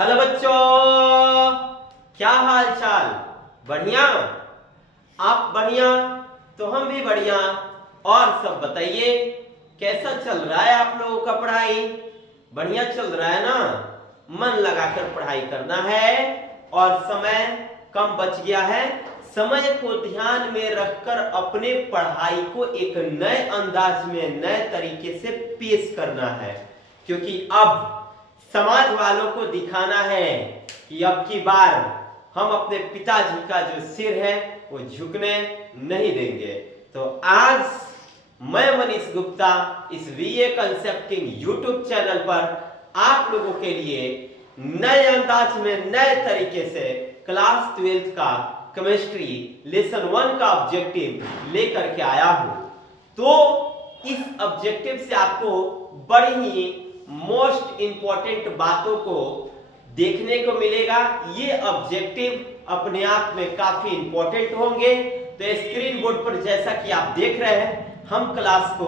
Hello बच्चों, क्या हाल चाल? बढ़िया? आप बढ़िया तो हम भी बढ़िया। और सब बताइए, कैसा चल रहा है आप लोगों का पढ़ाई? बढ़िया चल रहा है ना? मन लगाकर पढ़ाई करना है और समय कम बच गया है। समय को ध्यान में रखकर अपने पढ़ाई को एक नए अंदाज में, नए तरीके से पेश करना है, क्योंकि अब समाज वालों को दिखाना है कि अब की बार हम अपने पिताजी का जो सिर है वो झुकने नहीं देंगे। तो आज मैं मनीष गुप्ता इस वीए कंसेप्ट किंग यूट्यूब चैनल पर आप लोगों के लिए नए अंदाज में, नए तरीके से क्लास 12 का केमिस्ट्री लेसन 1 का ऑब्जेक्टिव लेकर के आया हूं। तो इस ऑब्जेक्टिव से आपको बड़ी ही मोस्ट इंपॉर्टेंट बातों को देखने को मिलेगा। ये ऑब्जेक्टिव अपने आप में काफी इंपॉर्टेंट होंगे। तो स्क्रीन बोर्ड पर जैसा कि आप देख रहे हैं, हम क्लास को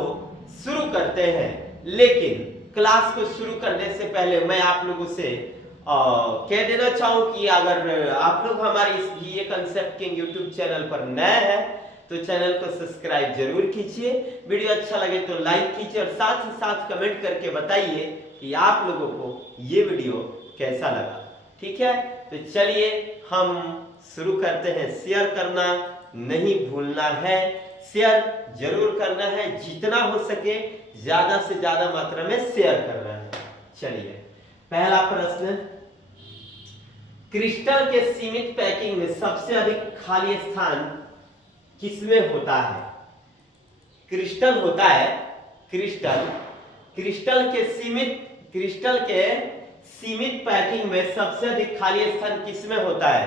शुरू करते हैं। लेकिन क्लास को शुरू करने से पहले मैं आप लोगों से कह देना चाहूं कि अगर आप लोग हमारे इस वीए कंसेप्ट किंग यूट्यूब चैनल पर नए हैं तो चैनल को सब्सक्राइब जरूर कीजिए। वीडियो अच्छा लगे तो लाइक कीजिए और साथ ही साथ कमेंट करके बताइए कि आप लोगों को ये वीडियो कैसा लगा। ठीक है, तो चलिए हम शुरू करते हैं। शेयर करना नहीं भूलना है, शेयर जरूर करना है, जितना हो सके ज्यादा से ज्यादा मात्रा में शेयर करना है। चलिए, पहला प्रश्न, क्रिस्टल के सीमित पैकिंग में सबसे अधिक खाली स्थान किसमें होता है? क्रिस्टल होता है, क्रिस्टल के सीमित पैकिंग में सबसे अधिक खाली स्थान किसमें होता है?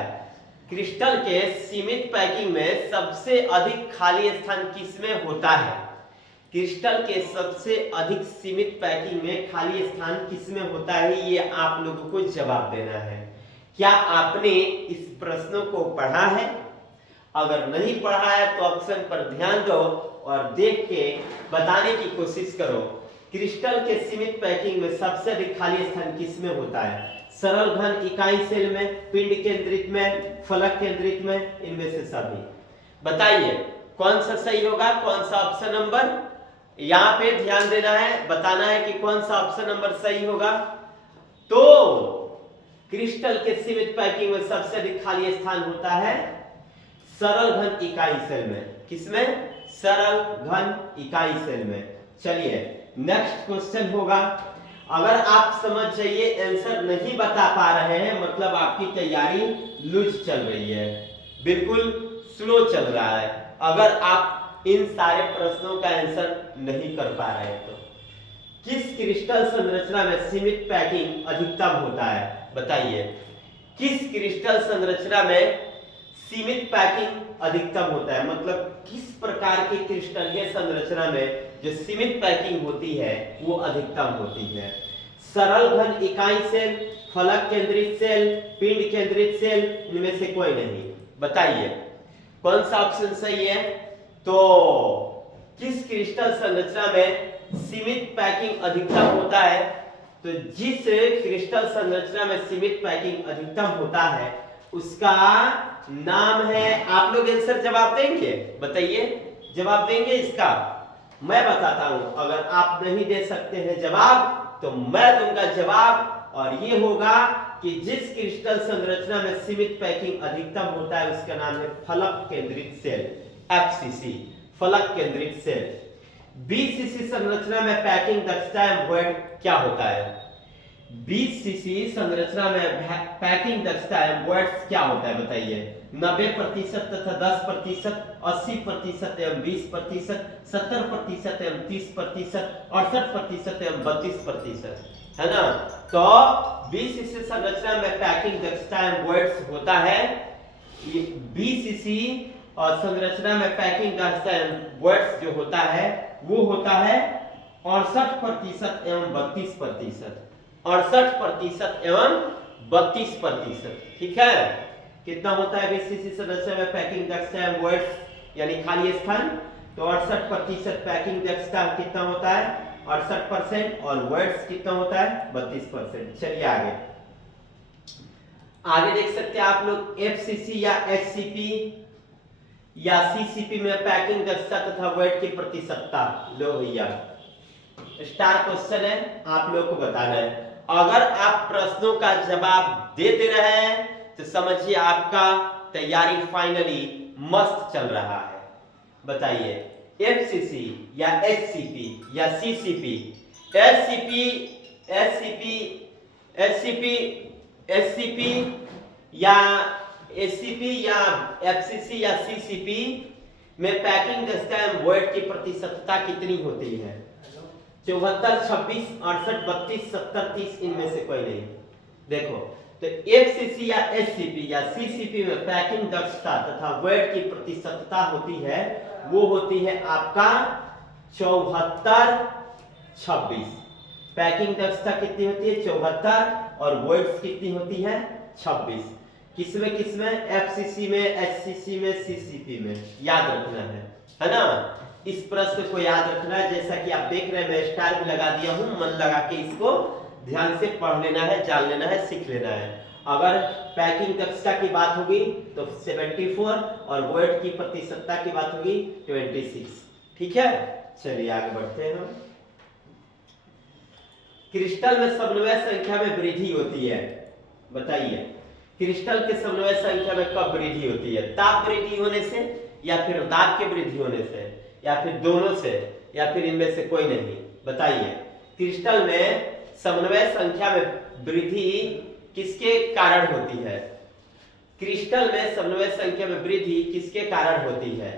क्रिस्टल के सीमित पैकिंग में सबसे अधिक खाली स्थान किसमें होता है? क्रिस्टल के सबसे अधिक सीमित पैकिंग में खाली स्थान किसमें होता है? ये आप लोगों को जवाब देना है। क्या आपने इस प्रश्नों को पढ़ा है? अगर नहीं पढ़ा है तो ऑप्शन पर ध्यान दो और देख के बताने की कोशिश करो। क्रिस्टल के सीमित पैकिंग में सबसे अधिक खाली स्थान किसमें होता है? सरल घन इकाई सेल में, पिंड केंद्रित में, फलक केंद्रित में, इनमें से सभी। बताइए कौन सा सही होगा, कौन सा ऑप्शन नंबर? यहां पे ध्यान देना है, बताना है कि कौन सा ऑप्शन नंबर सही होगा। तो क्रिस्टल के सीमित पैकिंग में सबसे अधिक खाली स्थान होता है सरल घन इकाई सेल में। किसमें? सरल घन इकाई सेल में। चलिए नेक्स्ट क्वेश्चन होगा। अगर आप समझ जाइए, आंसर नहीं बता पा रहे हैं, मतलब आपकी तैयारी लूज चल रही है, बिल्कुल स्लो चल रहा है। अगर आप इन सारे प्रश्नों का आंसर नहीं कर पा रहे तो किस क्रिस्टल संरचना में सीमित पैकिंग अधिकतम होता है? बताइए, किस क्रिस्टल संरचना में सीमित पैकिंग अधिकतम होता है? मतलब किस प्रकार के क्रिस्टलीय संरचना में जो सीमित पैकिंग होती है वो अधिकतम होती है? सरल घन इकाई सेल, फलक केंद्रित सेल, पिंड केंद्रित सेल, इनमें से कोई नहीं। बताइए कौन सा ऑप्शन सही है? तो किस क्रिस्टल संरचना में सीमित पैकिंग अधिकतम होता है? तो जिस क्रिस्टल संरचना में सीमित पैकिंग अधिकतम होता है उसका नाम है, आप लोग आंसर जवाब देंगे? बताइए, जवाब देंगे इसका? मैं बताता हूं, अगर आप नहीं दे सकते हैं जवाब तो मैं दूंगा जवाब, और ये होगा कि जिस क्रिस्टल संरचना में सीमित पैकिंग अधिकतम होता है उसका नाम है फलक केंद्रित सेल, एफसीसी, फलक केंद्रित सेल। बीसीसी संरचना में पैकिंग दक्षता एवं वॉइड क्या होता है? बीसीसी संरचना में पैकिंग दक्षता एवं वॉइड क्या होता है? बताइए। 90% तथा 10%, 80% एवं 20%, 70% एवं 30%, 68% एवं 32%, है ना? तो बीसीसी संरचना में पैकिंग दक्षता एवं वॉइड होता है, बीसीसी और संरचना में पैकिंग दक्षता एवं वॉइड जो होता है वो होता है 68% एवं 32%, 68% एवं 32%। ठीक है, कितना होता है बीसीसी संरचना में पैकिंग दक्षता एवं वॉइड यानी खाली स्थान? तो 68% पैकिंग दक्षता कितना होता है? 68%, और वॉइड्स कितना होता है? 32%। चलिए आगे, आगे देख सकते हैं आप लोग एफसीसी या एचसीपी या सीसीपी में पैकिंग दक्षता तथा वेट की प्रतिशतता। लो भैया स्टार क्वेश्चन है, आप लोग को बताना है। अगर आप प्रश्नों का जवाब देते रहे तो समझिए आपका तैयारी फाइनली मस्त चल रहा है। बताइए एफसीसी या एचसीपी या CCP. HCP HCP HCP HCP या एचसीपी या एफसीसी या सीसीपी में पैकिंग दक्षता एवं वेट की प्रतिशतता कितनी होती है? 74, 26, 68, 32, 70, 30 इनमें से कोई नहीं। देखो तो एफसीसी या एचसीपी या सीसीपी में पैकिंग दक्षता तथा वेट की प्रतिशतता होती है, वो होती है आपका 74, 26। पैकिंग दक्षता कितनी होती है? 74 और वेट्स कितनी होती है? 26। किसमें किसमें? एफसीसी में, एचसीसी में, सीसीपी में। याद रखना है ना? इस प्रश्न को याद रखना है। जैसा कि आप देख रहे हैं मैं स्टार भी लगा दिया हूं, मन लगा के इसको ध्यान से पढ़ लेना है, जान लेना है, सीख लेना है। अगर पैकिंग दक्षता की बात होगी तो 74 और वेट की प्रतिशतता की बात होगी 26। ठीक है, चलिए आगे बढ़ते हैं हम। क्रिस्टल में समन्वय संख्या में वृद्धि होती है। बताइए क्रिस्टल के समन्वय संख्या में कब वृद्धि होती है? ताप वृद्धि होने से, या फिर दाब के वृद्धि होने से, या फिर दोनों से, या फिर इनमें से कोई नहीं? बताइए क्रिस्टल में समन्वय संख्या में वृद्धि किसके कारण होती है? क्रिस्टल में समन्वय संख्या में वृद्धि किसके कारण होती है?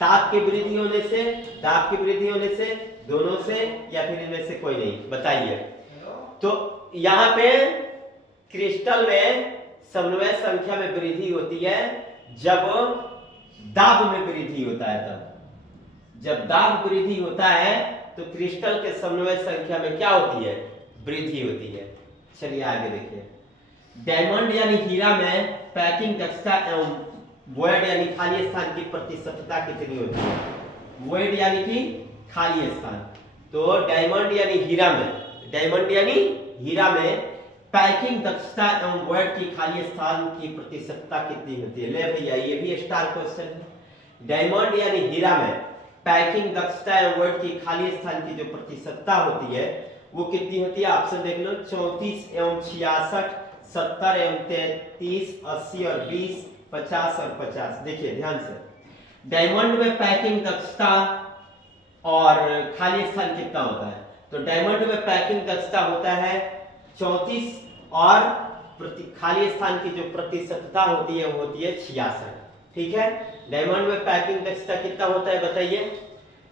ताप की वृद्धि होने से, दाब की वृद्धि होने से, दोनों से, या फिर इनमें से कोई नहीं? बताइए। तो यहाँ पे क्रिस्टल में समन्वय संख्या में वृद्धि होती है जब दाब में वृद्धि होता है। तब जब दाब वृद्धि होता है तो क्रिस्टल के समन्वय संख्या में क्या होती है? वृद्धि होती है। चलिए आगे देखिए। डायमंड यानी हीरा में पैकिंग दक्षता एवं वॉइड यानी खाली स्थान की प्रतिशतता कितनी होती है? वॉइड यानी कि खाली स्थान। तो डायमंड यानी हीरा में, डायमंड यानी हीरा में पैकिंग दक्षता एवं वॉइड की खाली स्थान की प्रतिशतता कितनी होती है? ले भैया ये भी स्टार क्वेश्चन है। डायमंड यानी हीरा में पैकिंग दक्षता एवं वॉइड की खाली स्थान की जो प्रतिशतता होती है वो कितनी होती है? ऑप्शन देख लो। 34 एवं 66, 70 एवं 33, 80 और 20, 50 और 50। देखिए ध्यान से, डायमंड में पैकिंग दक्षता और खाली स्थान कितना होता है? तो डायमंड में पैकिंग दक्षता होता है 34 और खाली स्थान की जो प्रतिशतता होती है वो होती है 66। ठीक है, डायमंड में पैकिंग दक्षता कितना होता है बताइए?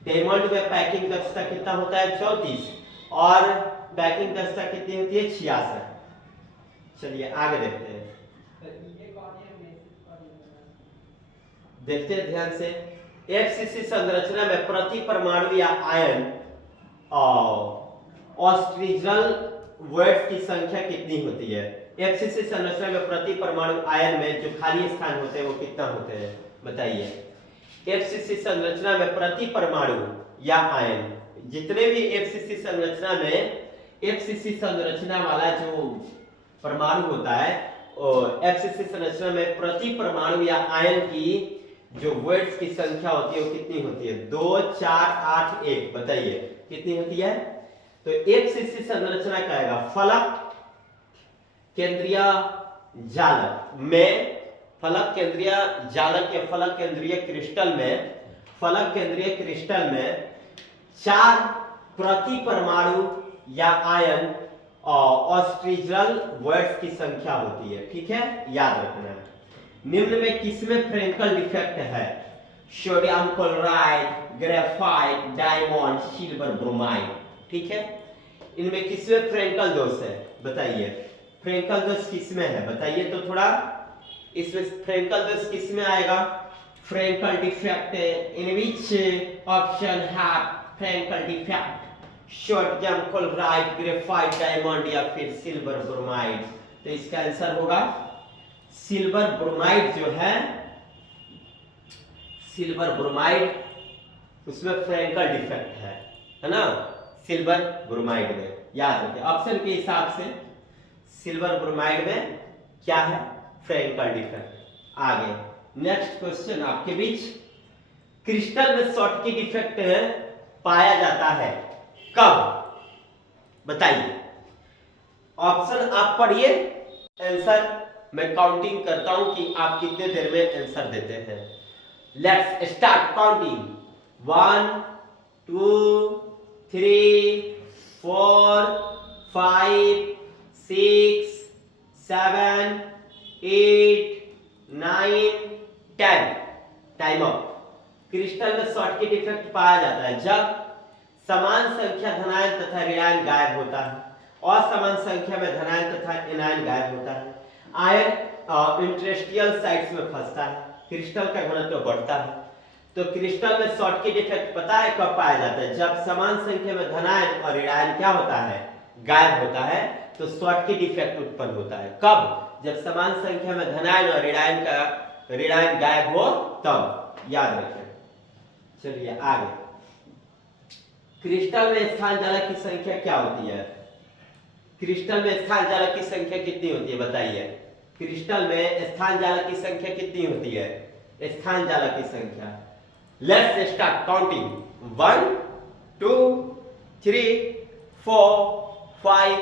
डायमंड में पैकिंग दक्षता कितना होता है? 34 और पैकिंग दक्षता कितनी होती है? 66। चलिए आगे देखते हैं, देखते हैं ध्यान से। एफसीसी संरचना में प्रति परमाणु या आयन ऑस्ट्रिजल वेट्स की संख्या कितनी होती है? एफसीसी संरचना में प्रति परमाणु आयन में जो खाली स्थान होते हैं वो कितना होते हैं? बताइए। एफसीसी संरचना में प्रति परमाणु या आयन, जितने भी एफसीसी संरचना में, एफसीसी संरचना वाला जो परमाणु होता है एफसीसी संरचना में प्रति परमाणु या आयन की जो वेट्स की संख्या होती है वो कितनी होती है? 2, 4, 8, 1। बताइए कितनी होती है? तो एफसीसी संरचना क्या आएगा? फलक केंद्रीय जालक में, फलक केंद्रीय जालक या फलक केंद्रीय क्रिस्टल में, फलक केंद्रीय क्रिस्टल में 4 प्रति परमाणु या आयन ऑस्ट्रिजल वेट्स की संख्या होती है। ठीक है, याद रखना है। निम्न में किसमें फ्रेंकल डिफेक्ट है? Sodium chloride, graphite, diamond, silver, bromide. ठीक है, इनमें किसमें फ्रेंकल दोष है? बताइए फ्रेंकल दोष किसमें है? बताइए तो थोड़ा, इसमें फ्रेंकल दोष किसमें आएगा? Frenkel defect in which option have Frenkel defect? Sodium chloride, graphite, diamond या फिर सिल्वर ब्रोमाइड? तो इसका आंसर होगा सिल्वर ब्रोमाइड। जो है सिल्वर ब्रोमाइड, उसमें फ्रेंकल डिफेक्ट है ना? सिल्वर ब्रोमाइड में याद रखिए, ऑप्शन के हिसाब से सिल्वर ब्रोमाइड में क्या है? Frenkel defect. आगे नेक्स्ट क्वेश्चन आपके बीच, क्रिस्टल में शॉर्टकी डिफेक्ट पाया जाता है कब? बताइए। ऑप्शन आप पढ़िए, आंसर मैं काउंटिंग करता हूं कि आप कितने देर में आंसर देते हैं। Let's start counting. 1 2 3 4 5 6 7 8 9 10। Time up. Crystal में शॉर्टकी डिफेक्ट पाया जाता है जब समान संख्या धनायन तथा ऋणायन गायब होता है, असमान संख्या में धनायन तथा ऋणायन गायब होता है, आयन इंटरेस्टियल साइट्स में फंसता है, क्रिस्टल का घनत्व बढ़ता है। तो क्रिस्टल में शॉर्टकी डिफेक्ट पता है कब पाया जाता है? जब समान संख्या में धनायन और ऋणायन क्या होता है? गायब होता है। तो शॉर्टकी डिफेक्ट उत्पन्न होता है कब? जब समान संख्या में धनायन और ऋणायन गायब हो तब। याद रखें। चलिए आगे, क्रिस्टल में स्थान जालक की संख्या क्या होती है? क्रिस्टल में स्थान जालक की संख्या कितनी होती है? बताइए। क्रिस्टल में स्थान जालक की संख्या कितनी होती है? स्थान जालक की संख्या, लेट्स स्टार्ट काउंटिंग। 1 2 3 4 5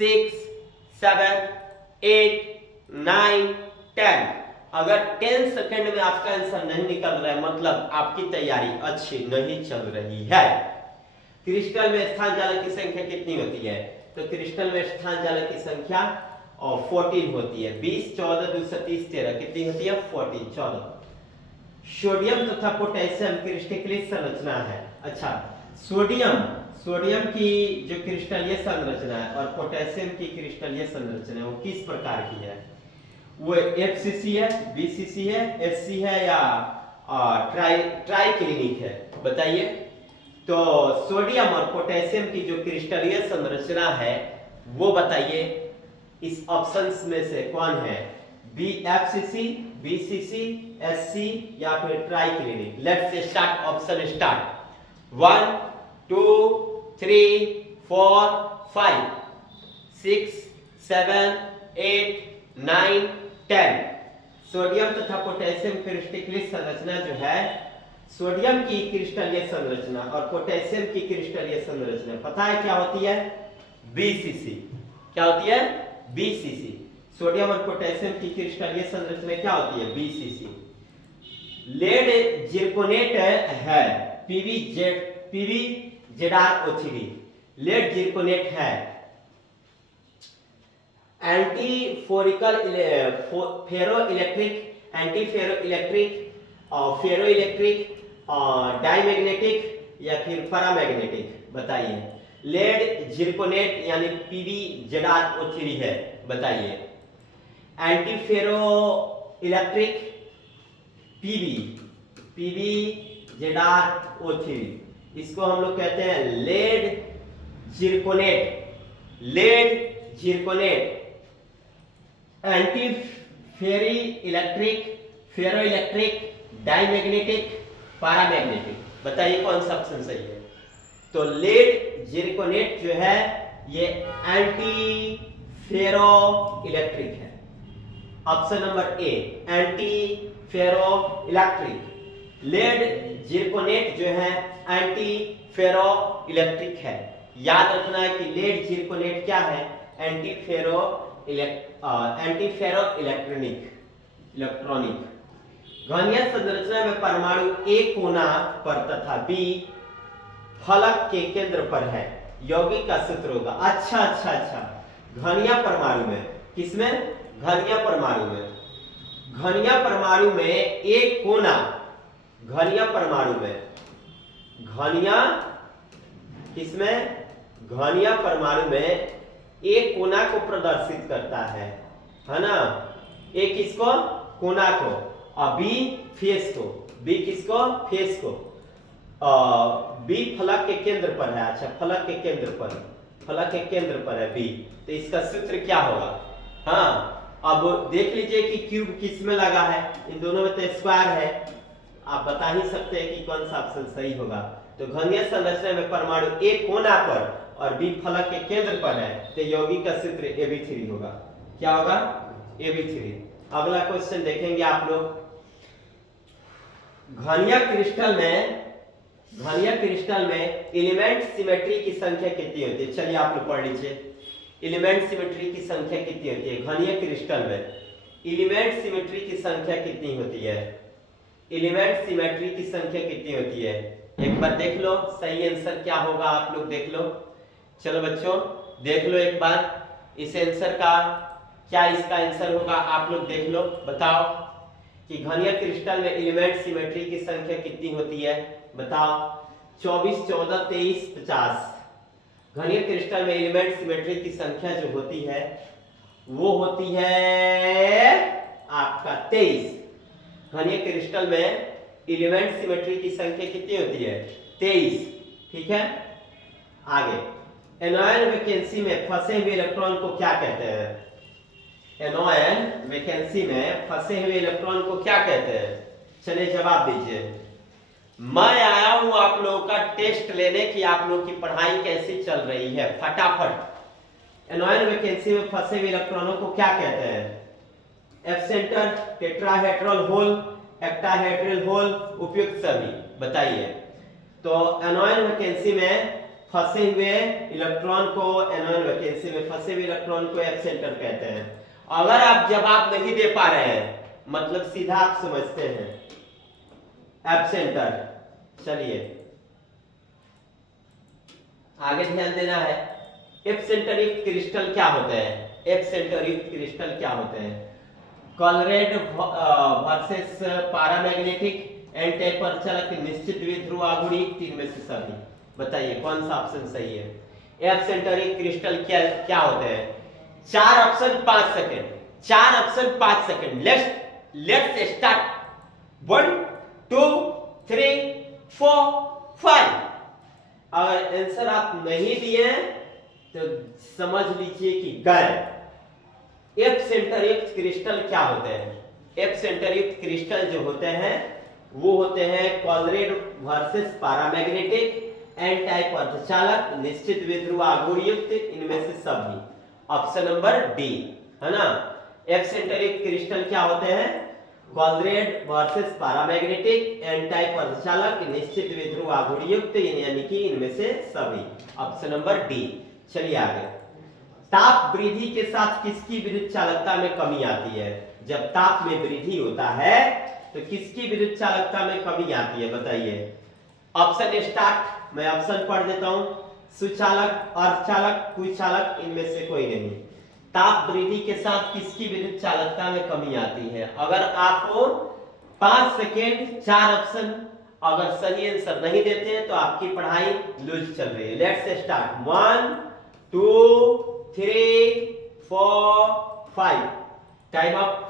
6 7 8 9 10। अगर 10 सेकंड में आपका आंसर नहीं निकल रहा है मतलब आपकी तैयारी अच्छी नहीं चल रही है। क्रिस्टल में स्थान जालक की संख्या कितनी होती है? तो क्रिस्टल में स्थान जालक की संख्या 14 होती है। 20 14 2 30 13 कितनी होती है? 14 14। सोडियम तथा पोटेशियम क्रिस्टलीय संरचना है। अच्छा, सोडियम की जो क्रिस्टलीय संरचना है और पोटेशियम की क्रिस्टलीय संरचना है वो किस प्रकार की है? वो FCC है, BCC है, SC है या ट्राइक्लिनिक है? बताइए। तो सोडियम और पोटेशियम की जो क्रिस्टलीय संरचना है वो बताइए इस ऑप्शंस में से कौन है? FCC, BCC, SC या फिर triclinic? Let's start, option start. 1 2 3 4 5 6 7 8 9 10। Sodium तथा पोटेशियम क्रिस्टलीय संरचना जो है, सोडियम की क्रिस्टलीय संरचना और पोटेशियम की क्रिस्टलीय संरचना पता है क्या होती है? BCC। क्या होती है? BCC। सोडियम और पोटेशियम की क्रिस्टलीय संरचना क्या होती है? BCC। लेड जिरकोनेट है, PbZrO3। लेड जिरकोनेट है। फेरोइलेक्ट्रिक, डाइमैग्नेटिक या फिर पैरामैग्नेटिक? बताइए। लेड जिरकोनेट यानी PbZrO3 है। बताइए। एंटी फेरो इलेक्ट्रिक PbZrO3, इसको हम लोग कहते हैं लेड जिरकोनेट। एंटी फेरी इलेक्ट्रिक, फेरो इलेक्ट्रिक, डाइमैग्नेटिक, पैरामैग्नेटिक? बताइए कौन सा ऑप्शन सही है? तो लेड जिरकोनेट जो है ये एंटी फेरो इलेक्ट्रिक है। Option number A, anti ferro electric. Lead zirconate जो है एंटी फेरो इलेक्ट्रिक है। याद रखना है कि लेड जिरकोनेट क्या है? एंटी फेरो इलेक्ट्रॉनिक। घनीय संरचना में परमाणु A कोना पर तथा B फलक के केंद्र पर है। यौगिक का सूत्र होगा। अच्छा। घनीय परमाणु में, किसमें? घनीय परमाणु में। घनीय परमाणु में एक कोना, घनीय परमाणु में, घनीय किसमें? घनीय परमाणु में एक कोना को प्रदर्शित करता है ना? एक किसको? कोना को, और बी फेस को। बी किसको? फेस को। बी फलक के केंद्र पर है। अच्छा, फलक के केंद्र पर है बी। तो इसका सूत्र क्या होगा? हाँ, अब देख लीजिए कि क्यूब किस में लगा है? इन दोनों में तो स्क्वायर है। आप बता ही सकते हैं कि कौन सा ऑप्शन सही होगा। तो घनीय संरचना में परमाणु एक कोना पर और बी फलक के केंद्र पर है, तो यौगिक का सूत्र Ab3 होगा। क्या होगा? Ab3। अगला क्वेश्चन देखेंगे आप लोग। घनिया क्रिस्टल में एलिमेंट सिमेट्री की संख्या कितनी होती है? चलिए आप लोग पढ़ लीजिए। एलिमेंट सिमेट्री की संख्या कितनी होती है घनिया क्रिस्टल में? एलिमेंट सिमेट्री की संख्या कितनी होती है? एलिमेंट सिमेट्री की संख्या कितनी होती है? एक बार देख लो, सही आंसर क्या होगा आप लोग देख लो। चलो बच्चों देख लो एक बार इस आंसर का, क्या इसका आंसर होगा आप लोग देख लो। बताओ कि घनिया क्रिस्टल में एलिमेंट सिमेट्री की संख्या कितनी होती है? बताओ। 24, 14, 23, 50। घनिया क्रिस्टल में एलिमेंट सिमेट्री की संख्या जो होती है वो होती है आपका 23। घनिया क्रिस्टल में एलिमेंट सिमेट्री की संख्या कितनी होती है? 23। ठीक है, आगे। एनोयन वैकेंसी में फंसे हुए इलेक्ट्रॉन को क्या कहते हैं? एनोयन वैकेंसी में फंसे हुए इलेक्ट्रॉन को क्या कहते हैं? चलिए जवाब दीजिए। मैं आया हूं आप लोगों का टेस्ट लेने की, आप लोगों की पढ़ाई कैसी चल रही है फटाफट। एनोयन वैकेंसी में फंसे हुए इलेक्ट्रॉनों को क्या कहते हैं? एब्सेंटर, टेट्राहेड्रल होल, एक्टाहेड्रल होल, उपयुक्त सभी। बताइए। तो एनोयन वैकेंसी में फंसे हुए इलेक्ट्रॉन को, एनोयन वैकेंसी में फंसे हुए इलेक्ट्रॉन को एब्सेंटर कहते हैं। अगर आप जवाब नहीं दे पा रहे हैं मतलब सीधा आप समझते हैं एब्सेंटर। चलिए आगे ध्यान देना है। एब्सेंटर युक्त क्रिस्टल क्या होते हैं? एब्सेंटर युक्त क्रिस्टल क्या होते हैं? कॉलरेड वर्सेस पैरामैग्नेटिक एन टाइप अर्धचालक, निश्चित द्विध्रुव आघूर्ण, तीन में से सभी। बताइए कौन सा ऑप्शन सही है? एब्सेंटर युक्त क्रिस्टल क्या होते हैं? 4 option 5 second, 4 option 5 second. Let's start. 1 2 3 4 5। अगर आंसर आप नहीं दिए तो समझ लीजिए कि गए। एब्सेंटर युक्त क्रिस्टल क्या होते हैं? एब्सेंटर युक्त क्रिस्टल जो होते हैं वो होते हैं कॉलरेड वर्सेस पैरामैग्नेटिक, एन टाइप अर्धचालक, निश्चित द्विध्रुव आघूर्ण युक्त, इनमें से सभी। ऑप्शन नंबर डी है ना। एब्सेंटर युक्त क्रिस्टल क्या होते हैं? कॉलरेड वर्सेस पैरामैग्नेटिक, एन टाइप अर्धचालक, निश्चित द्विध्रुव आघूर्ण युक्त, यानी कि इनमें से सभी। Option number D. चलिए आगे। ताप वृद्धि के साथ किसकी विद्युत चालकता में कमी आती है? जब ताप में वृद्धि होता है तो किसकी विद्युत चालकता में कमी आती है? बताइए। ऑप्शन स्टार्ट, मैं ऑप्शन पढ़ देता हूं। सुचालक, अर्धचालक, कुचालक, इनमें से कोई नहीं। ताप वृद्धि के साथ किसकी विद्युत चालकता में कमी आती है? अगर आपको 5 सेकेंड 4 ऑप्शन अगर सही आंसर नहीं देते हैं तो आपकी पढ़ाई लूज चल रही है। Let's start. 1 2 3 4 5। Time up.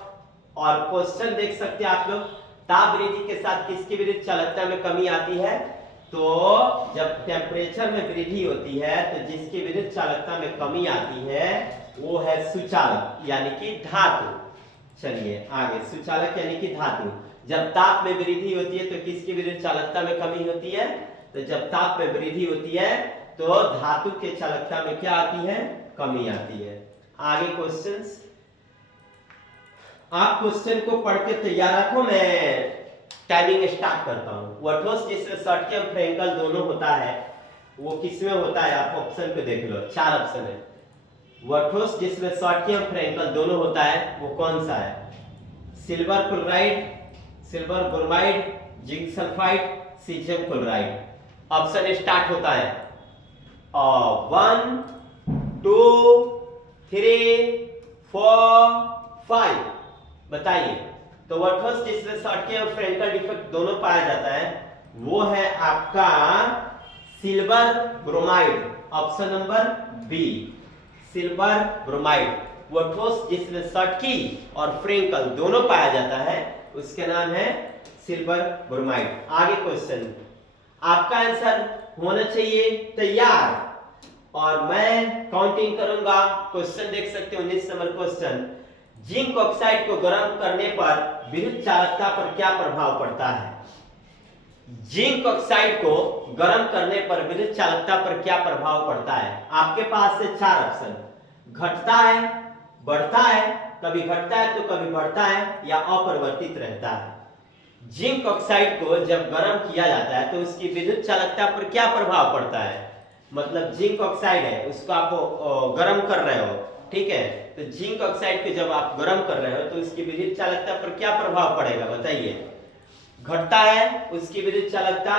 और क्वेश्चन देख सकते हैं आप लोग। ताप वृद्धि के साथ किसकी विद्युत चालकता में कमी आती है? तो जब टेम्परेचर में वृद्धि होती है तो जिसकी विद्युत चालकता में कमी आती है वो है सुचालक यानी कि धातु। चलिए आगे। सुचालक यानी कि धातु। जब ताप में वृद्धि होती है तो किसकी विद्युत चालकता में कमी होती है? तो जब ताप में वृद्धि होती है तो धातु के चालकता में क्या आती है? कमी आती है। आगे क्वेश्चंस। आप क्वेश्चन को पढ़ के तैयार रखो, मैं टाइमिंग स्टार्ट करता हूं। वर्ठोस जिसमें शॉर्टकम फ्रैंकल दोनों होता है वो किसमें होता है? आप ऑप्शन पे देख लो, 4 ऑप्शन है। वर्ठोस जिसमें शॉर्टकम फ्रैंकल दोनों होता है वो कौन सा है? Silver chloride, silver bromide, zinc sulphide, caesium chloride. Option start होता है 1 2 3 4 5। बताइए। तो वर्ठोस जिसमें शॉर्टकम और फ्रैंकल डिफेक्ट दोनों पाया जाता है वो है आपका silver bromide. Option number B, silver bromide. वर्ठोस जिसमें शॉर्टकी और फ्रैंकल दोनों पाया जाता है उसके नाम है सिल्वर ब्रोमाइड। आगे क्वेश्चन। आपका आंसर होना चाहिए तैयार और मैं काउंटिंग करूंगा। क्वेश्चन देख सकते हो 19 नंबर क्वेश्चन। जिंक ऑक्साइड को गर्म करने पर विद्युत चालकता पर क्या प्रभाव पड़ता है? जिंक ऑक्साइड को गर्म करने पर विद्युत चालकता पर क्या प्रभाव पड़ता है? आपके पास से 4 ऑप्शन। घटता है, बढ़ता है, कभी घटता है तो कभी बढ़ता है या अपरिवर्तित रहता है। जिंक ऑक्साइड को जब गर्म किया जाता है तो उसकी विद्युत चालकता पर क्या प्रभाव पड़ता है? मतलब जिंक ऑक्साइड है, उसको आप गर्म कर रहे हो, ठीक है, तो जिंक ऑक्साइड को जब आप गर्म कर रहे हो तो उसकी विद्युत चालकता पर क्या प्रभाव पड़ेगा बताइए? घटता है उसकी विद्युत चालकता,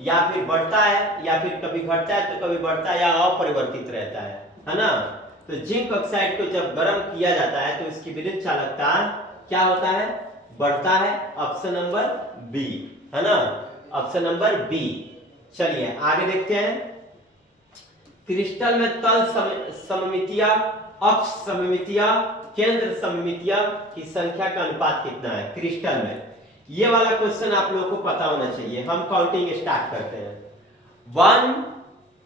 या फिर बढ़ता है, या फिर कभी घटता है तो कभी बढ़ता है या अपरिवर्तित रहता है ना। तो जिंक ऑक्साइड को जब गर्म किया जाता है तो उसकी विद्युत चालकता क्या होता है? बढ़ता है। ऑप्शन नंबर बी, है ना, ऑप्शन नंबर बी। चलिए आगे देखते हैं। क्रिस्टल में तल सममितियां, अक्ष सममितियां, केंद्र सममितियां की संख्या का अनुपात कितना है क्रिस्टल में? ये वाला क्वेश्चन आप लोगों को पता होना चाहिए। हम काउंटिंग स्टार्ट करते हैं। 1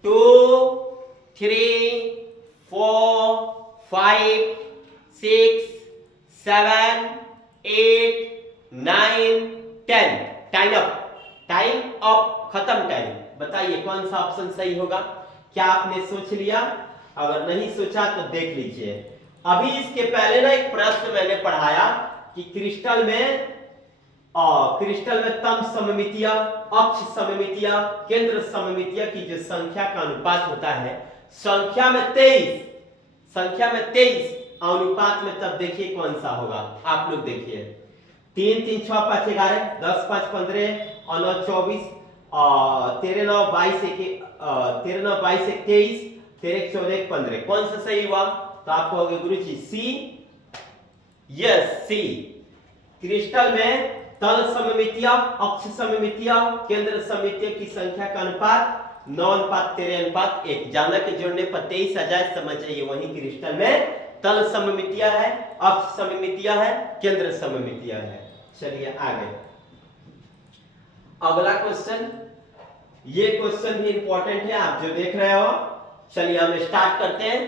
2 3 4 5 6 7 8 9 10। टाइम अप, टाइम अप, खत्म टाइम। बताइए कौन सा ऑप्शन सही होगा? क्या आपने सोच लिया? अगर नहीं सोचा तो देख लीजिए। अभी इसके पहले ना एक प्रश्न मैंने पढ़ाया कि क्रिस्टल में तम सममितियां, अक्ष सममितियां, केंद्र सममितियां की जो संख्या का अनुपात होता है, संख्या में 23 अनुपात में, तब देखिए कौन सा होगा। आप लोग देखिए 3 3 6 5 11 10 5 15 और 9 24 13 9 22 13 9 22 23 13 14 15। कौन सा सही हुआ? तो आप कहोगे गुरुजी सी। यस सी। क्रिस्टल में तल सममितियां, अक्ष सममितियां, केंद्र सममितियों की संख्या का अनुपात 9:13:1। जाना के जोड़ने पर 23 आ जाए, समझ जाइए वही क्रिस्टल में तल सममितियां है, अक्ष सममितियां है, केंद्र सममितियां है। चलिए आगे अगला क्वेश्चन। ये क्वेश्चन भी इंपॉर्टेंट है, आप जो देख रहे हो। चलिए हम स्टार्ट करते हैं।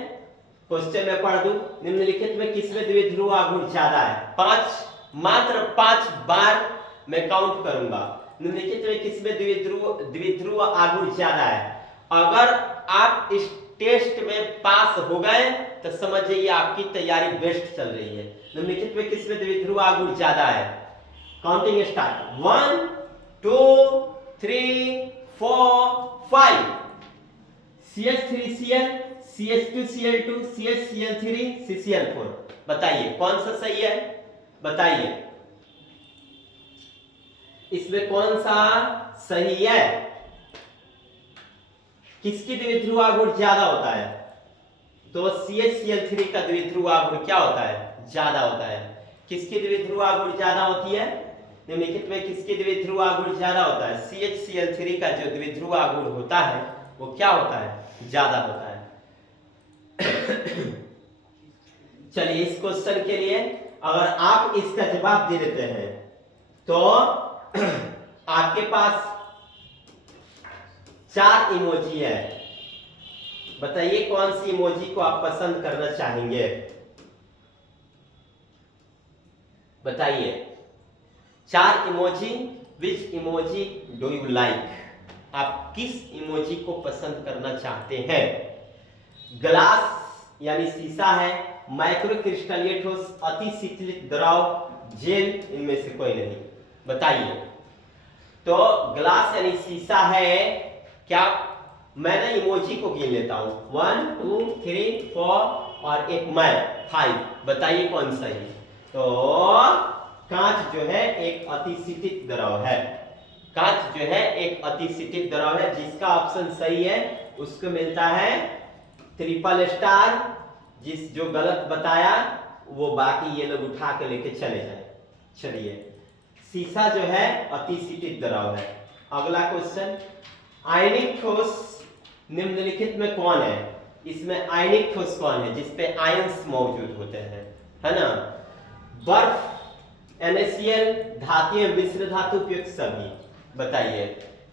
क्वेश्चन में पढ़ दूं। निम्नलिखित में किसमें द्विध्रुव आघूर्ण ज्यादा है? मात्र 5 बार मैं काउंट करूंगा। निम्नलिखित में किसमें द्विध्रुव आघूर्ण ज्यादा है? अगर आप इस टेस्ट में पास हो गए तो समझ जाइए आपकी तैयारी बेस्ट चल रही है। निम्नलिखित में किसमें द्विध्रुव आघूर्ण ज्यादा है? Counting start. 1 2 3 4 5। CH3Cl, CH2Cl2, CHCl3, CCl4। बताइए कौन सा सही है? बताइए इसमें कौन सा सही है? किसकी द्विध्रुव आघूर्ण ज्यादा होता है? तो CHCl3 का द्विध्रुव आघूर्ण क्या होता है? ज्यादा होता है। किसकी द्विध्रुव आघूर्ण ज्यादा होती है? निम्नलिखित में किसकी द्विध्रुव आघूर्ण ज्यादा होता है? CHCl3 का जो द्विध्रुव आघूर्ण होता है वो क्या होता है? ज्यादा होता है। चलिए इस क्वेश्चन के लिए अगर आप इसका जवाब दे देते हैं तो आपके पास 4 इमोजी है। बताइए कौन सी इमोजी को आप पसंद करना चाहेंगे? बताइए 4 emoji. Which emoji do you like? आप किस इमोजी को पसंद करना चाहते हैं? ग्लास यानी शीशा है, माइक्रो क्रिस्टलीय ठोस, अति शीतलित द्रव, जेल, इनमें से कोई नहीं। बताइए। तो ग्लास यानी शीशा है क्या? मैं ना इमोजी को गिन लेता हूं। 1 2 3 4 और एक मैं 5। बताइए कौन सा है? तो कांच जो है एक अतिशीतित द्रव है। कांच जो है एक अतिशीतित द्रव है। जिसका ऑप्शन सही है उसको मिलता है ट्रिपल स्टार। जो गलत बताया वो बाकी ये लोग उठा के लेके चले जाए। चलिए शीशा जो है अतिशीतित द्रव है। अगला क्वेश्चन। आयनिक ठोस निम्नलिखित में कौन है? इसमें आयनिक ठोस कौन है जिसपे आयंस मौजूद होते हैं, है ना? बर्फ, NaCl, धातुएं, मिश्र धातु, उपयुक्त सभी। बताइए।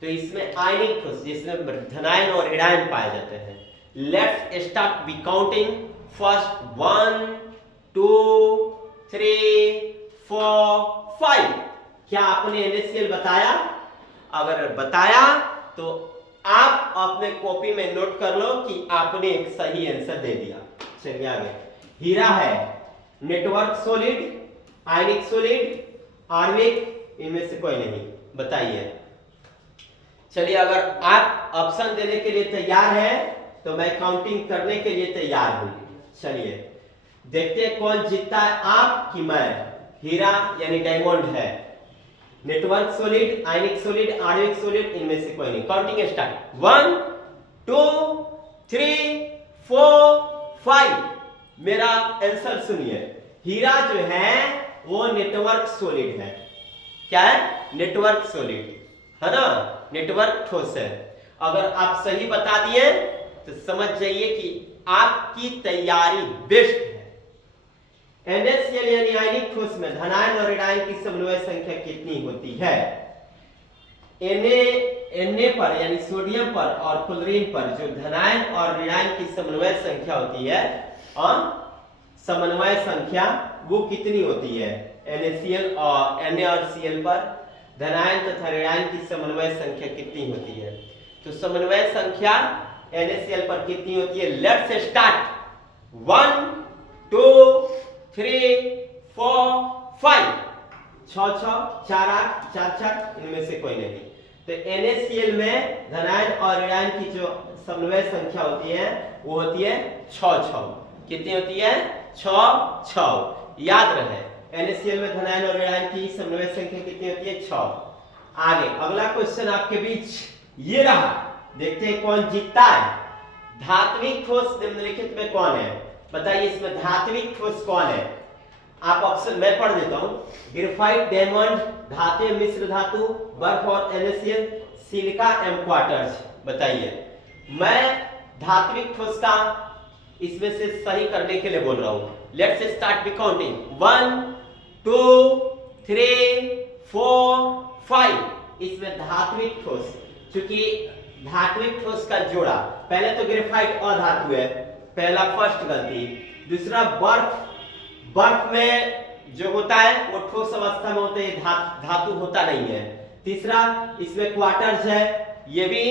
तो इसमें आयनिक ठोस जिसमें धनायन और ऋणायन पाए जाते हैं। Let's start B counting. First 1 2 3 4 5। क्या आपने NaCl बताया? अगर बताया तो आप अपने कॉपी में नोट कर लो कि आपने एक सही आंसर दे दिया। चलिए आगे। हीरा है, नेटवर्क सॉलिड, आयनिक सॉलिड, आणविक, इनमें से कोई नहीं। बताइए। चलिए, अगर आप ऑप्शन देने के लिए तैयार हैं तो मैं काउंटिंग करने के लिए तैयार हूं। चलिए देखते हैं कौन जीतता है, आप कि मैं। हीरा यानी डायमंड है, नेटवर्क सॉलिड, आयनिक सॉलिड, आणविक सॉलिड, इनमें से कोई नहीं। Counting start. 1 2 3 4 5। मेरा आंसर सुनिए। हीरा जो है वो नेटवर्क सॉलिड है। क्या है? नेटवर्क सॉलिड है ना, नेटवर्क ठोस है। अगर आप सही बता दिए तो समझ जाइए कि आपकी तैयारी बेस्ट है। NaCl यानी आयनिक ठोस में धनायन और ऋणायन की समन्वय संख्या कितनी होती है? Na पर यानी सोडियम पर और क्लोरीन पर जो धनायन और ऋणायन की समन्वय संख्या होती है, समन्वय संख्या वो कितनी होती है? NaCl और NaCl पर धनायन तथा ऋणायन की समन्वय संख्या कितनी होती है? तो समन्वय संख्या NaCl पर कितनी होती है? Let's start. 1 2 3 4 5। 6 6 4 8 4 4, इनमें से कोई नहीं। तो NaCl में धनायन और ऋणायन की जो समन्वय संख्या होती है वो होती है 6 6। कितनी होती है? 6 6। याद रहे, NaCl में धनायन और ऋणायन की समन्वय संख्या कितनी होती है? 6। आगे अगला क्वेश्चन आपके बीच ये रहा, देखते हैं कौन जीतता है। धात्विक ठोस निम्नलिखित में कौन है? बताइए, इसमें धात्विक ठोस कौन है? आप ऑप्शन मैं पढ़ देता हूं। ग्रेफाइट, डायमंड, धातु मिश्र धातु, बर्फ और NaCl, सिलिका एम क्वार्टर्स। बताइए। मैं धात्विक ठोस का इसमें से सही करने के लिए बोल रहा हूं। Let's start the counting. 1 2 3 4 5। इसमें धात्विक ठोस, क्योंकि धात्विक ठोस का जोड़ा पहले तो ग्रेफाइट अधातु है, पहला फर्स्ट गलती। दूसरा बर्फ में जो होता है वो ठोस अवस्था में होते हैं, धातु होता नहीं है। तीसरा इसमें क्वार्टर्स है, ये भी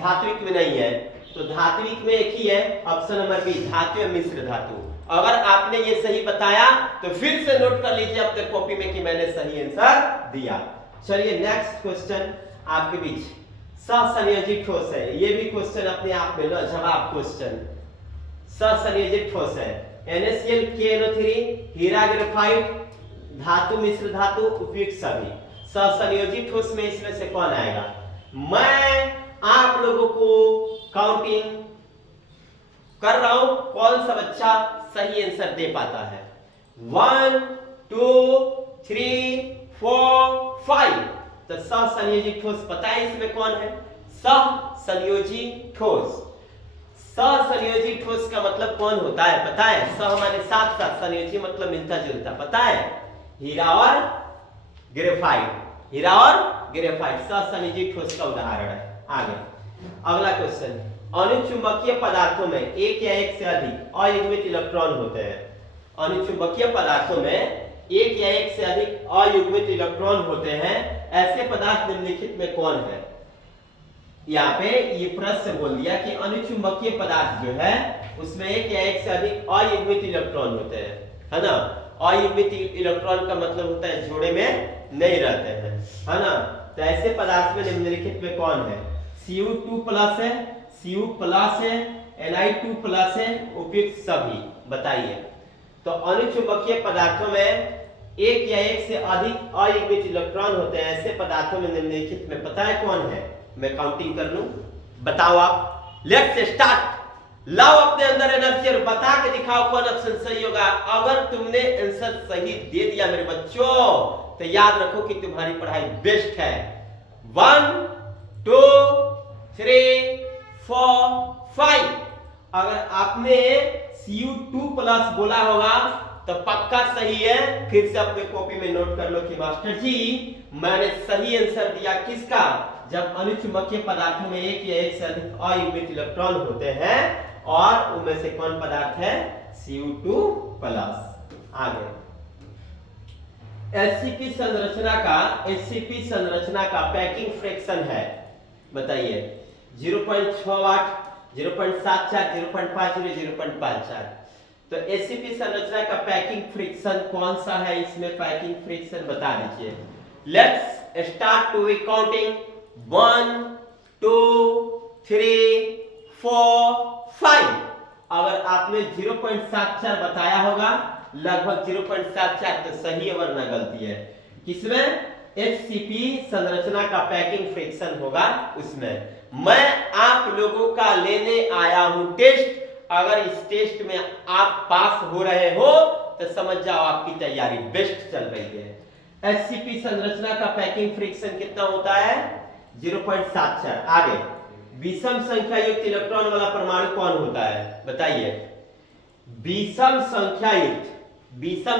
धात्विक में नहीं है। तो धात्विक में एक ही है, ऑप्शन नंबर बी, धातु मिश्र धातु। अगर आपने ये सही बताया तो फिर से नोट कर लीजिए अपने कॉपी में कि मैंने सही आंसर दिया। चलिए नेक्स्ट क्वेश्चन आपके बीच। सहसंयोजित ठोस है, ये भी क्वेश्चन अपने आप में जवाब क्वेश्चन। सहसंयोजित ठोस है NaCl, KNO3, हीरा, ग्रेफाइट, धातु मिश्र धातु, उपयुक्त सभी। सहसंयोजित ठोस में इसमें से कौन आएगा? मैं आप लोगों को काउंटिंग कर रहा हूं, कौन सा बच्चा सही आंसर दे पाता है। 1 2 3 4 5। तो सहसंयोजी ठोस पता है इसमें कौन है? सहसंयोजी ठोस। सहसंयोजी ठोस का मतलब कौन होता है पता है? सह माने साथ साथ, संयोजी मतलब मिलता जुलता। पता है? हीरा और ग्रेफाइट, हीरा और ग्रेफाइट सहसंयोजी ठोस का उदाहरण है। आगे अगला क्वेश्चन। अनुचुंबकीय पदार्थों में एक या एक से अधिक अयुग्मित इलेक्ट्रॉन होते हैं। अनुचुंबकीय पदार्थों में एक या एक से अधिक अयुग्मित इलेक्ट्रॉन होते हैं, ऐसे पदार्थ निम्नलिखित में कौन है? यहाँ पे ये प्रश्न बोल दिया कि अनुचुंबकीय पदार्थ जो है उसमें एक या एक से अधिक अयुग्मित इलेक्ट्रॉन होते हैं, है ना। अयुग्मित इलेक्ट्रॉन का मतलब होता है जोड़े में नहीं रहते हैं, है ना। तो ऐसे पदार्थ में निम्नलिखित में कौन है? Cu2+ है, Cu+ है, Ni2+ है, उपयुक्त सभी। बताइए। तो अनुचुंबकीय पदार्थों में एक या एक से अधिक अयुग्मित इलेक्ट्रॉन होते हैं, ऐसे पदार्थों में निम्नलिखित में पता है कौन है? मैं काउंटिंग कर लूं, बताओ आप। Let's start. लाओ अपने अंदर एनर्जी और बता के दिखाओ कौन ऑप्शन सही होगा। अगर तुमने आंसर सही दे दिया मेरे बच्चों तो याद रखो कि तुम्हारी पढ़ाई बेस्ट है। 1 2 3 4 5। अगर आपने Cu2+ बोला होगा तो पक्का सही है। फिर से अपने कॉपी में नोट कर लो कि मास्टर जी मैंने सही आंसर दिया किसका? जब अनुचुंबकीय पदार्थों में एक या एक से अधिक अयुग्मित इलेक्ट्रॉन होते हैं और उनमें से कौन पदार्थ है? Cu2+। आगे एचसीपी संरचना का पैकिंग फ्रैक्शन है, बताइए। 0.68, 0.74, 0.50, 0.54। तो एससीपी संरचना का पैकिंग फ्रिक्शन कौन सा है, इसमें पैकिंग फ्रिक्शन बता दीजिए। Let's start to be counting 1 2 3 4 5। अगर आपने 0.74 बताया होगा, लगभग 0.74, तो सही है वरना गलती है। किसमें? एचसीपी संरचना का पैकिंग फ्रिक्शन होगा उसमें। मैं आप लोगों का लेने आया हूं टेस्ट। अगर इस टेस्ट में आप पास हो रहे हो तो समझ जाओ आपकी तैयारी बेस्ट चल रही है। एचसीपी संरचना का पैकिंग फ्रिक्शन कितना होता है? 0.74। आगे, विषम संख्या युक्त इलेक्ट्रॉन वाला परमाणु कौन होता है बताइए? विषम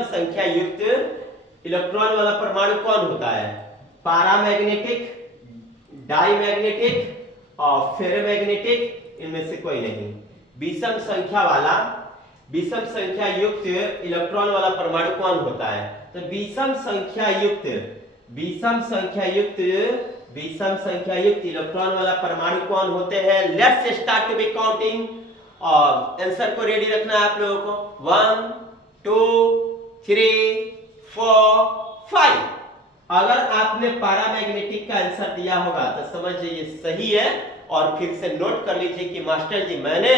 संख्या युक्त इलेक्ट्रॉन वाला परमाणु कौन होता है? पैरामैग्नेटिक, डाईमैग्नेटिक और फेरोमैग्नेटिक, इनमें से कोई नहीं। विषम संख्या युक्त इलेक्ट्रॉन वाला परमाणु कौन होता है? तो विषम संख्या युक्त इलेक्ट्रॉन वाला परमाणु कौन होते हैं? Let's start to be counting और आंसर को रेडी रखना है आप लोगों को। 1 2 3 4 5। अगर आपने पैरामैग्नेटिक का आंसर दिया होगा तो समझ जाइए सही है, और फिर से नोट कर लीजिए कि मास्टर जी मैंने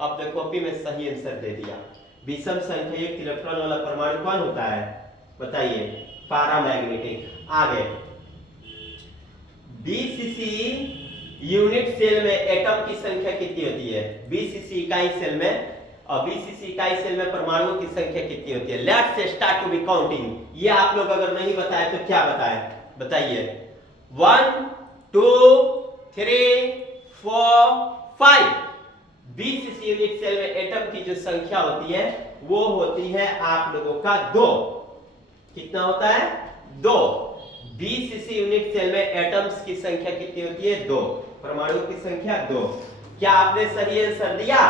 अपने कॉपी में सही आंसर दे दिया। विषम संख्या युक्त इलेक्ट्रॉन वाला परमाणु कौन होता है बताइए? पैरामैग्नेटिक। आगे, बीसीसी यूनिट सेल में एटम की संख्या कितनी होती है? बीसीसी इकाई सेल में, और बीसीसी इकाई सेल में परमाणुओं की संख्या कितनी होती है? Let's start to be counting. ये आप लोग अगर नहीं बताए तो क्या बताएं बताइए? 1 2 3 4 5। बीसीसी यूनिट सेल में एटम की जो संख्या होती है वो होती है आप लोगों का 2। कितना होता है? 2। बीसीसी यूनिट सेल में एटम्स की संख्या कितनी होती है? 2। परमाणुओं की संख्या 2। क्या आपने सही आंसर दिया?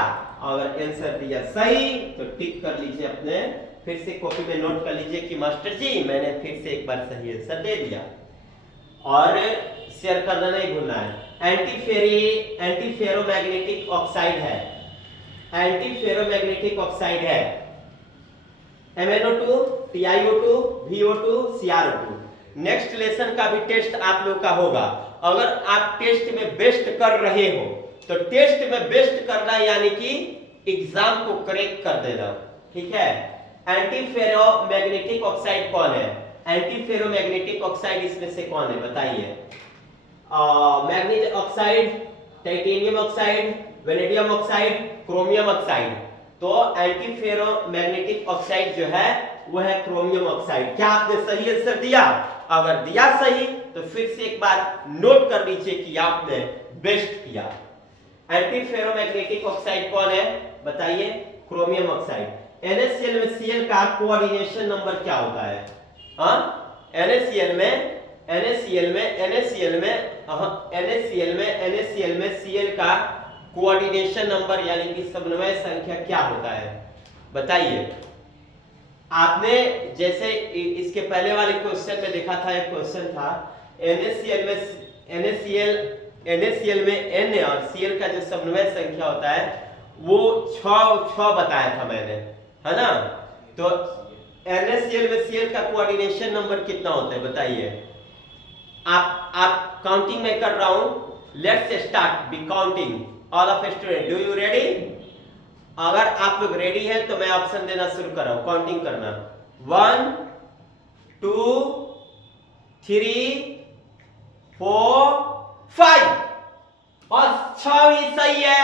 अगर आंसर दिया सही तो टिक कर लीजिए अपने, फिर से कॉपी में नोट कर लीजिए कि मास्टर जी मैंने फिर से एक बार सही आंसर दे दिया। और शेयर करना नहीं भूलना है। एंटीफेरोमैग्नेटिक ऑक्साइड है, एंटीफेरोमैग्नेटिक ऑक्साइड है MnO2, TiO2, VO2, CrO2। Next lesson का भी टेस्ट आप लोग का होगा। अगर आप टेस्ट में बेस्ट कर रहे हो तो टेस्ट में बेस्ट करना यानी कि एग्जाम को क्रैक कर देना, ठीक है। एंटीफेरोमैग्नेटिक ऑक्साइड कौन है? एंटीफेरोमैग्नेटिक ऑक्साइड इसमें से कौन है बताइए? Manganese oxide, titanium oxide, vanadium oxide, chromium oxide. तो एंटीफेरोमैग्नेटिक ऑक्साइड जो है वो है क्रोमियम ऑक्साइड। क्या आपने सही आंसर दिया? अगर दिया सही तो फिर से एक बार नोट कर लीजिए कि आपने बेस्ट किया। एंटीफेरोमैग्नेटिक ऑक्साइड कौन है बताइए? Chromium oxide. NaCl में Cl का कोऑर्डिनेशन नंबर क्या होता है? NaCl में Cl का कोऑर्डिनेशन नंबर यानी कि समन्वय संख्या क्या होता है बताइए? आपने जैसे इसके पहले वाले क्वेश्चन में देखा था, एक क्वेश्चन था NaCl में Na और Cl का जो समन्वय संख्या होता है वो 6 बताया था मैंने, है ना। तो NaCl में Cl का कोऑर्डिनेशन नंबर कितना होता है बताइए? आप काउंटिंग में कर रहा हूं। Let's start B counting all of student. Do you ready? अगर आप लोग रेडी हैं तो मैं ऑप्शन देना शुरू कर रहा हूं, काउंटिंग करना। 1 2 3 4 5। और 6 ही सही है।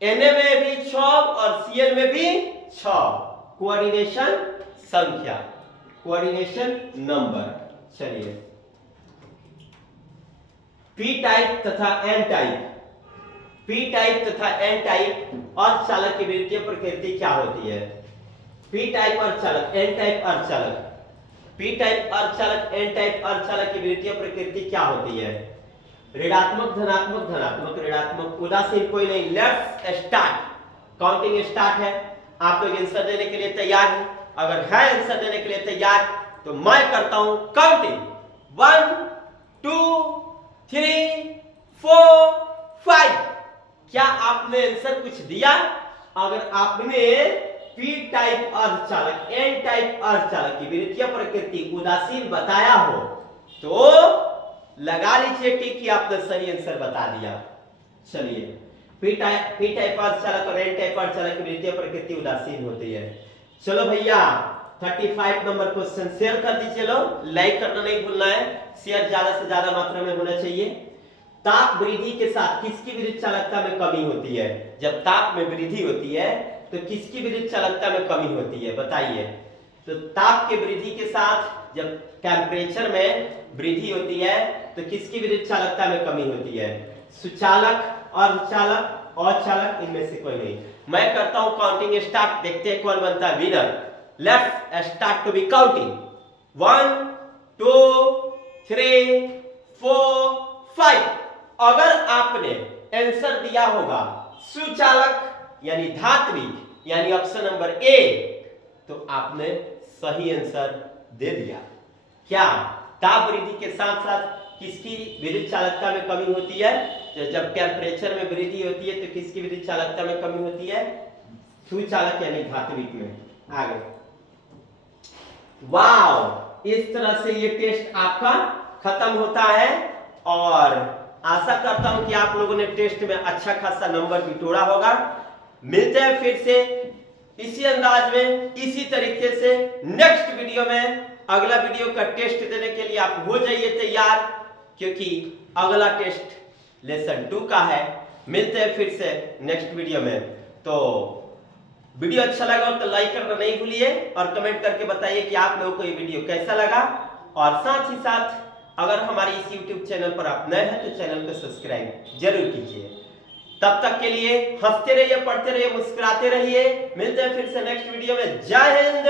Na में भी 6 और Cl में भी 6। कोऑर्डिनेशन संख्या, कोऑर्डिनेशन नंबर। चलिए, P टाइप तथा N टाइप, P टाइप तथा N टाइप और चालक की विद्युतीय प्रकृति क्या होती है? P टाइप अर्धचालक, N टाइप अर्धचालक। P टाइप अर्धचालक, N टाइप अर्धचालक की विद्युतीय प्रकृति क्या होती है? ऋणात्मक, धनात्मक, धनात्मक, ऋणात्मक, उदासीन, कोई नहीं। लेट्स स्टार्ट, काउंटिंग स्टार्ट है। आप लोग आंसर देने के लिए तैयार हैं? अगर है आंसर देने के लिए तैयार तो मैं करता हूं काउंटिंग। 1 2 3 4 5। क्या आपने आंसर कुछ दिया? अगर आपने पी टाइप अर्धचालक एन टाइप अर्धचालक की विद्युतीय प्रकृति उदासीन बताया हो तो लगा लीजिए टिक कि आपने सही आंसर बता दिया। चलिए पी टाइप अर्धचालक और एन टाइप अर्धचालक की विद्युतीय प्रकृति उदासीन होती है। चलो भैया 35 नंबर क्वेश्चन शेयर कर दीजिए। लोग लाइक करना नहीं भूलना है, शेयर ज्यादा से ज्यादा मात्रा में होना चाहिए। ताप वृद्धि के साथ किसकी विद्युत चालकता में कमी होती है? जब ताप में वृद्धि होती है तो किसकी विद्युत चालकता में कमी होती है बताइए। तो ताप के वृद्धि के साथ जब टेम्परेचर में वृद्धि होती है तो किसकी विद्युत चालकता में कमी होती है? सुचालक, अर्धचालक, अचालक, इनमें से कोई नहीं। मैं करता हूं काउंटिंग स्टार्ट, देखते हैं कौन बनता है winner. Let's start to be counting. 1 2 3 4 5। अगर आपने आंसर दिया होगा सुचालक यानी धात्विक यानी ऑप्शन नंबर ए तो आपने सही आंसर दे दिया। क्या ताप वृद्धि के साथ साथ किसकी विद्युत चालकता में कमी होती है? तो जब टेम्परेचर में वृद्धि होती है तो किसकी विद्युत चालकता में कमी होती है? सुचालक यानी धात्विक में। आगे वाव, इस तरह से ये टेस्ट आपका खत्म होता है और आशा करता हूं कि आप लोगों ने टेस्ट में अच्छा खासा नंबर बिटोरा होगा। मिलते हैं फिर से इसी अंदाज में इसी तरीके से नेक्स्ट वीडियो में। अगला वीडियो का टेस्ट देने के लिए आप हो जाइए तैयार, क्योंकि अगला टेस्ट लेसन 2 का है। मिलते हैं फिर से नेक्स्ट वीडियो में। तो वीडियो अच्छा लगा हो तो लाइक करना नहीं भूलिए और कमेंट करके बताइए कि आप लोगों को ये वीडियो कैसा लगा। और साथ ही साथ अगर हमारे इस YouTube चैनल पर आप नए हैं तो चैनल को सब्सक्राइब जरूर कीजिए। तब तक के लिए हंसते रहिए, पढ़ते रहिए, मुस्कुराते रहिए। मिलते हैं फिर से नेक्स्ट वीडियो में। जय हिंद।